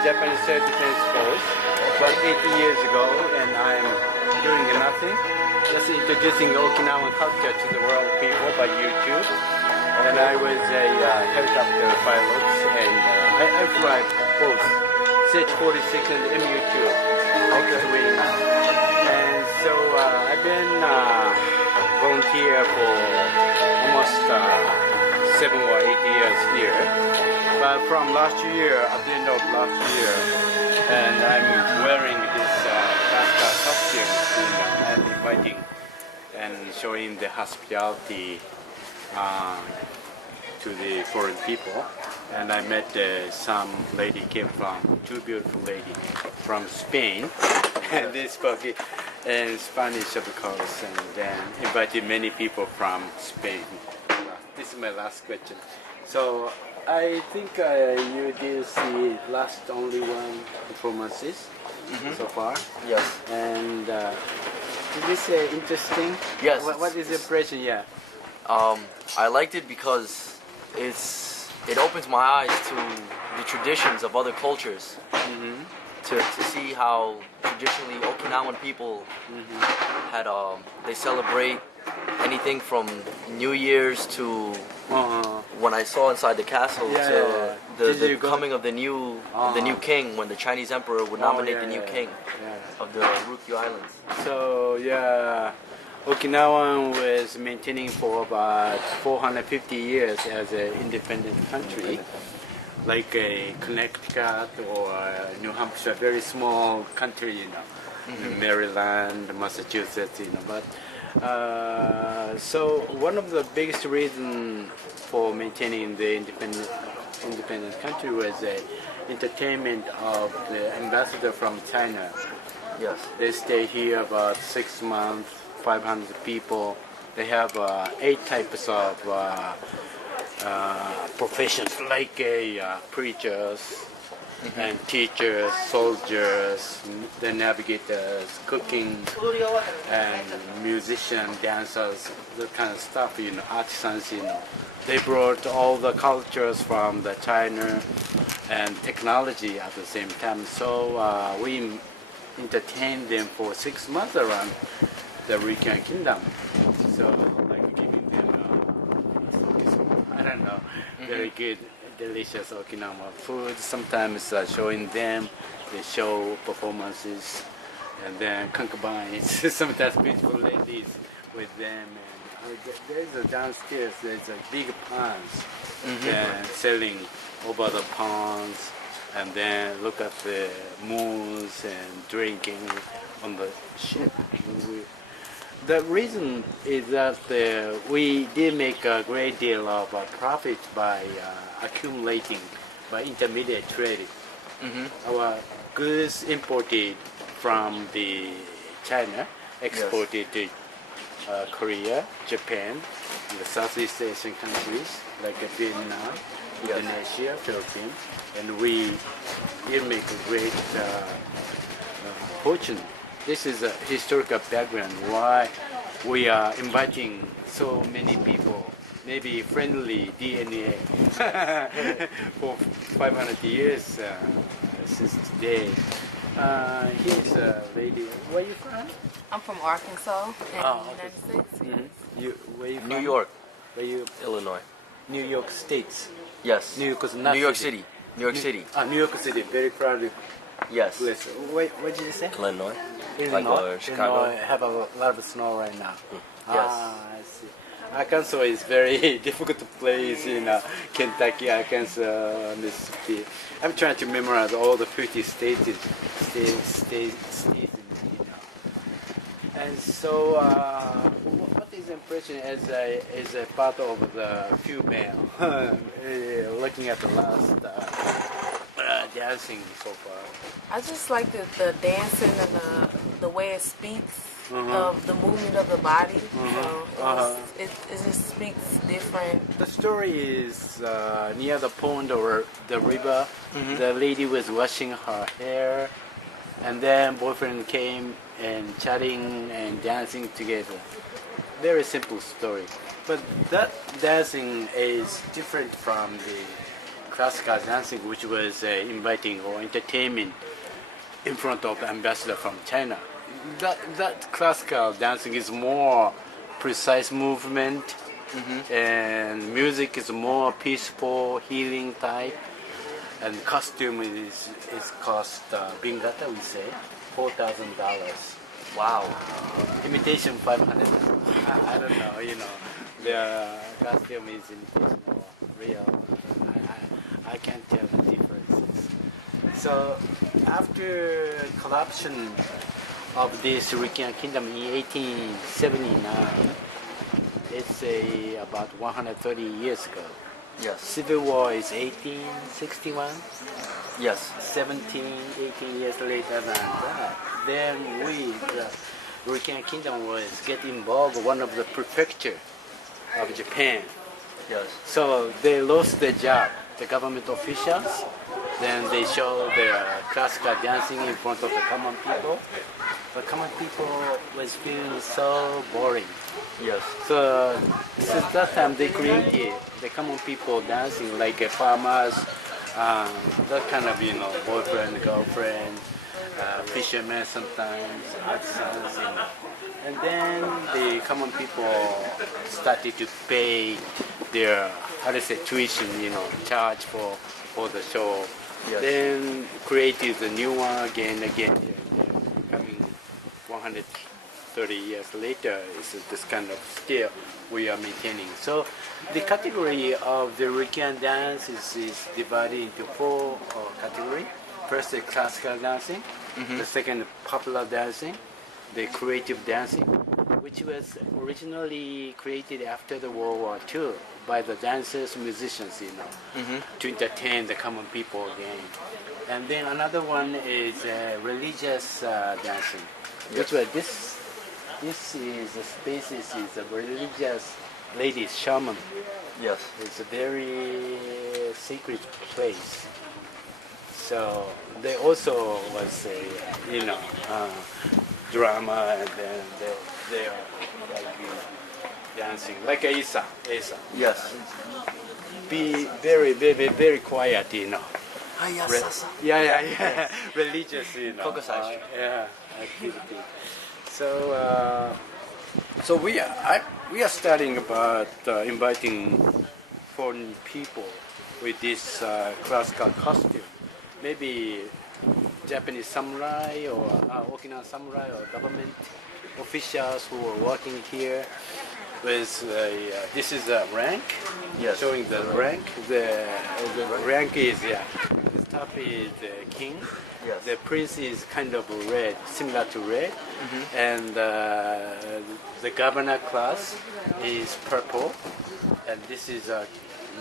Japanese self-defense course about 80 years ago, and I'm doing nothing, just introducing Okinawan culture to the world people by YouTube. And I was a helicopter pilot, and I fly both CH-46 and MU-2 X-wing. And so I've been volunteer for almost 7 or 8 years here. But from last year, at the end of last year, and I'm wearing this costume, and inviting and showing the hospitality to the foreign people. And I met some lady came from, two beautiful ladies from Spain, and they spoke in Spanish of course, and then invited many people from Spain. This is my last question. So I think you did see last only one performances so far. Yes. And is this interesting? Yes. What is the impression? Yeah. I liked it because it opens my eyes to the traditions of other cultures. To see how traditionally Okinawan people had they celebrate anything from New Year's to when I saw inside the castle to the coming of the new king, when the Chinese emperor would nominate the new king of the Ryukyu Islands. So yeah, Okinawa was maintaining for about 450 years as an independent country, like a Connecticut or New Hampshire, very small country, you know, Maryland, Massachusetts, you know. But so one of the biggest reasons for maintaining the independent country was the entertainment of the ambassador from China. Yes. They stay here about 6 months, 500 people. They have 8 types of professions, like preachers and teachers, soldiers, the navigators, cooking, and musicians, dancers, that kind of stuff, you know, artisans, you know. They brought all the cultures from the China and technology at the same time. So we entertained them for 6 months around the Ryukyu Kingdom. So like giving them, I don't know, very good, delicious Okinawa food. Sometimes showing them the show performances, and then concubines, sometimes beautiful ladies with them. And there's a downstairs. There's a big ponds, and selling over the ponds, and then look at the moons and drinking on the ship. The reason is that we did make a great deal of profit by accumulating by intermediate trading. Our goods imported from the China, exported to Korea, Japan, the Southeast Asian countries like Vietnam, Indonesia, Philippines, and we did make a great fortune. This is a historical background why we are inviting so many people, maybe friendly DNA for 500 years since today. Here's a lady. Where are you from? I'm from Arkansas in the United States. Where are you from? New York. Where you? Illinois. New York State. Yes. New York is not New York city. City. New York City. New York City, very crowded Yes. place. What did you say? Illinois. Illinois. Chicago. Illinois have a lot of snow right now. Yes. I see. Arkansas is very difficult place in Kentucky, Arkansas, Mississippi. I'm trying to memorize all the 50 states, you know. And so, what is the impression as a part of the female, looking at the last dancing so far? I just like the dancing and the way it speaks of the movement of the body. It just speaks different. The story is near the pond or the river. The lady was washing her hair, and then boyfriend came and chatting and dancing together. Very simple story, but that dancing is different from the classical dancing, which was inviting or entertainment in front of the ambassador from China. That classical dancing is more precise movement, and music is more peaceful, healing type, and costume is cost bingata, we say, $4,000. Wow. Imitation 500. I don't know, the costume is imitation or real. I can't tell the differences. So after collapsion of the Shuri Kingdom in 1879, it's about 130 years ago. Yes. Civil War is 1861. Yes. 17, 18 years later than that. Then the Shuri Kingdom was get involved one of the prefecture of Japan. Yes. So they lost their job, the government officials. Then they show their classical dancing in front of the common people. The common people was feeling so boring. Yes. So since that time they created the common people dancing like farmers, that kind of boyfriend, girlfriend, fishermen sometimes, artisans, and then the common people started to pay their tuition, charge for the show. Yes. Then created the new one again, coming 130 years later. Is this kind of still we are maintaining. So the category of the Rican dance is divided into four categories. First, the classical dancing. The second, popular dancing. The creative dancing, which was originally created after the World War II by the dancers, musicians, to entertain the common people again. And then another one is religious dancing, which was this is a spaces is a religious ladies shaman. Yes. It's a very secret place. So they also was drama, and then they are like dancing like Asa. Yes. Be very, very, very quiet, Yeah. Religious, Focus, activity. So we are starting about inviting foreign people with this classical costume. Maybe Japanese samurai or Okinawan samurai or government officials who are working here. With this is a rank, showing the rank. The rank is the top is the king. Yes. The prince is kind of red, similar to red, and the governor class is purple, and this is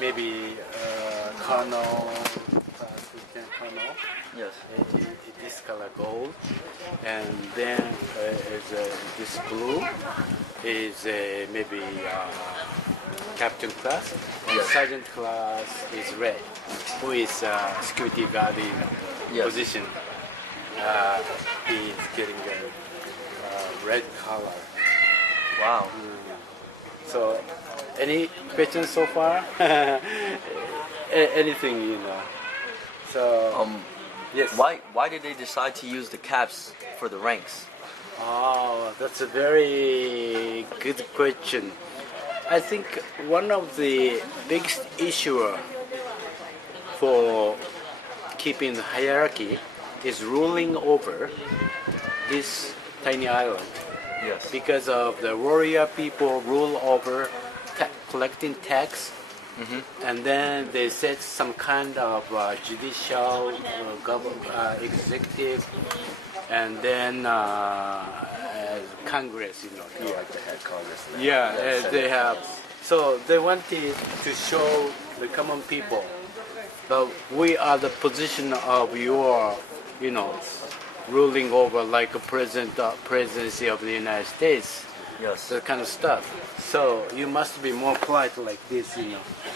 maybe colonel class, lieutenant colonel. Yes. This color gold, and then this blue is maybe captain class. And sergeant class is red, who is security guard in position. He is getting a red color. Wow. So, any questions so far? Anything, So. Yes. Why did they decide to use the caps for the ranks? Oh, that's a very good question. I think one of the biggest issue for keeping the hierarchy is ruling over this tiny island. Yes. Because of the warrior people rule over collecting tax. And then they set some kind of judicial, executive, and then Congress, You like the head Congress. they have. So they wanted to show the common people that we are the position of your, ruling over like a presidency of the United States. Yes. That kind of stuff. So you must be more polite like this,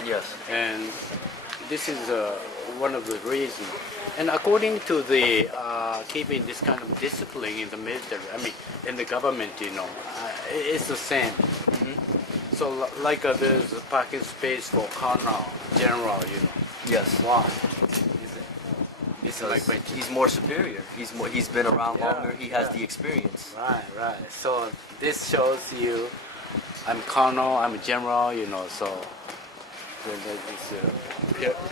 Yes. And this is one of the reasons. And according to the keeping this kind of discipline in the military, in the government, it's the same. So like there's a parking space for colonel, general, Yes. Why? This is my Because question. he's more superior. He's been around Yeah, longer. He has yeah. the experience. Right. So this shows you, I'm colonel, I'm a general, so this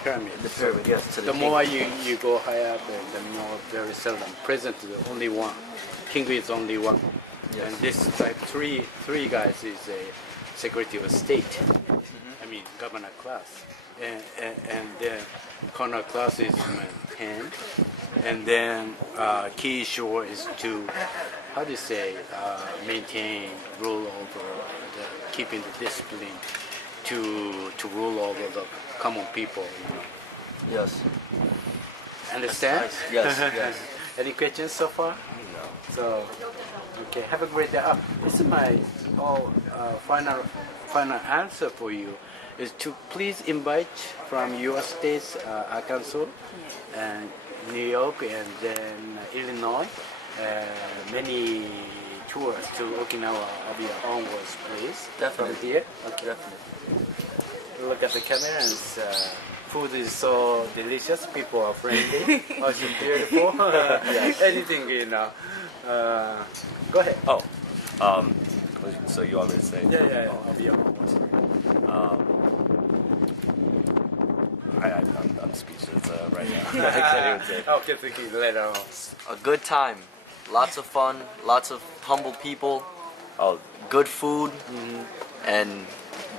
pyramid. The pyramid, yes. To The king. more you go higher up, the more very seldom. Present is only one. King is only one. Yes. And this type three guys is a secretary of state. I mean governor class. And then colonel class is 10. And then key issue is to, how do you say, maintain, rule over, keeping the discipline to rule over the common people. Yes. Understand? Yes. Yes. Any questions so far? No. So, okay, have a great day. This is my final answer for you. Is to please invite from your states, Arkansas, and New York, and then Illinois, many tours to Okinawa of your own words, please. Definitely. From here. Okay. Definitely. Look at the camera and food is so delicious. People are friendly. Also beautiful. Anything, Go ahead. Oh, so you want me to say? Yeah. Of your own words. I'm speechless right now. I can't even say. Okay, thank you. Later on. A good time. Lots of fun. Lots of humble people. Oh, Good food. And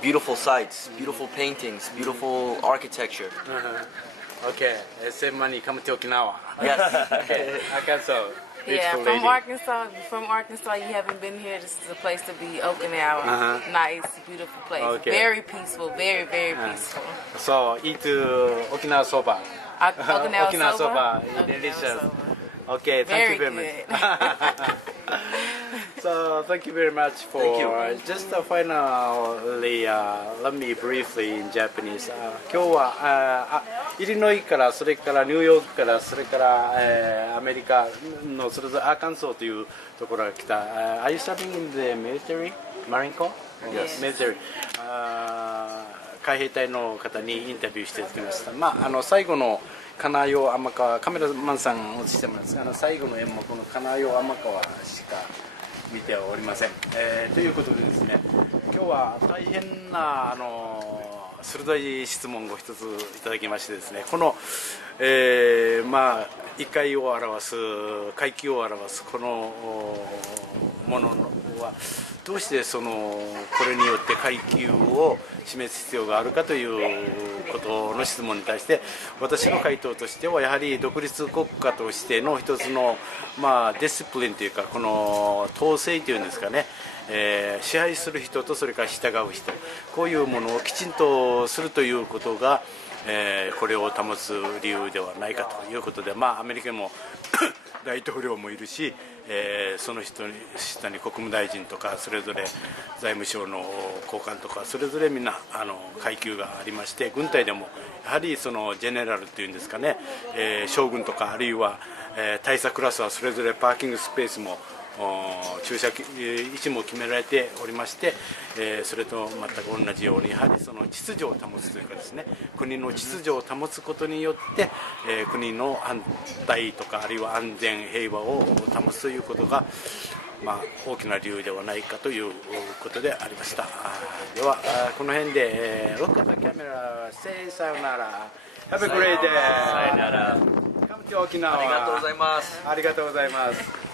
beautiful sights. Beautiful paintings. Beautiful architecture. Okay, save money. Come to Okinawa. Yes. Okay, Arkansas. Yeah, Beautiful lady. from Arkansas, you haven't been here. This is the place to be. Okinawa, nice, beautiful place. Okay. Very peaceful, very peaceful. So eat Okinawa soba. Okinawa soba. Delicious. soba. Okay, thank you Very very much. So thank you very much for. Thank you. Just finally, let me briefly in Japanese. 今日はイリノイからそれからニューヨークからそれからアメリカのそれぞれアーカンソーというところが来た。Are you studying in the military, Marine Corps? Yes. Military. 海兵隊の方にインタビューしてきました。最後の金代天川カメラマンさんをしてもらいます。最後の演目の金代天川しか見ておりません。ということでですね、今日は大変な鋭い質問を一ついただきましてですね、この、異界を表す階級を表すこのものはどうしてこれによって階級を示す必要があるかということの質問に対して私の回答としてはやはり独立国家としての一つのディスプリンというかこの統制というんですかね、支配する人とそれから従う人こういうものをきちんとするということがこれを保つ理由ではないかということで、アメリカにも大統領もいるし、その人に下に国務大臣とかそれぞれ財務省の高官とかそれぞれみんな階級がありまして軍隊でもやはりそのジェネラルというんですかね、将軍とかあるいは、大佐クラスはそれぞれパーキングスペースも駐車位置も決められておりまして、それと全く同じようにやはりその秩序を保つというかですね国の秩序を保つことによって、国の安泰とかあるいは安全平和を保つということが、大きな理由ではないかということでありました。ではこの辺でロックアップキャメラsay さよなら Have a great day さよなら。Come to 沖縄ありがとうございます。ありがとうございます